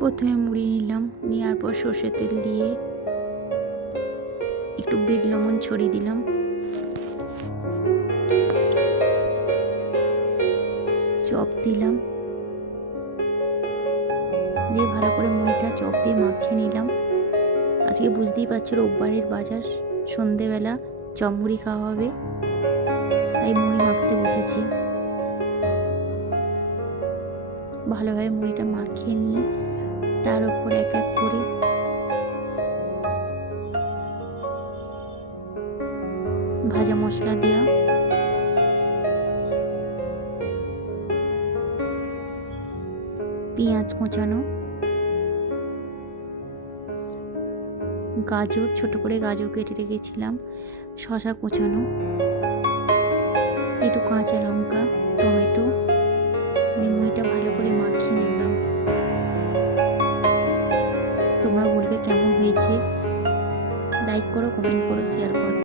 প্রথমে মুড়ি নিলাম, নেওয়ার পর সর্ষের তেল দিয়ে একটু বিট লবণ ছড়িয়ে দিলাম, চপ দিলাম, দিয়ে ভালো করে মুড়িটা চপ দিয়ে মাখিয়ে নিলাম। আজকে বুঝতেই পারছো রোববারের বাজার, সন্ধেবেলা চপ মুড়ি খাওয়া হবে, তাই মুড়ি মাখতে বসেছি। ভালোভাবে মুড়িটা মাখিয়ে নিয়ে তার উপর এক এক করে ভাজা মশলা দেওয়া, পেঁয়াজ কোঁচানো, গাজর ছোট করে গাজর কেটে রেখেছিলাম, শসা কোঁচানো, একটু কাঁচা লঙ্কা, টমেটো, মুড়িটা ভালো করে মাখিয়ে নিলাম। তোমরা বলবে কেমন হয়েছে, লাইক করো, কমেন্ট করো, শেয়ার করো।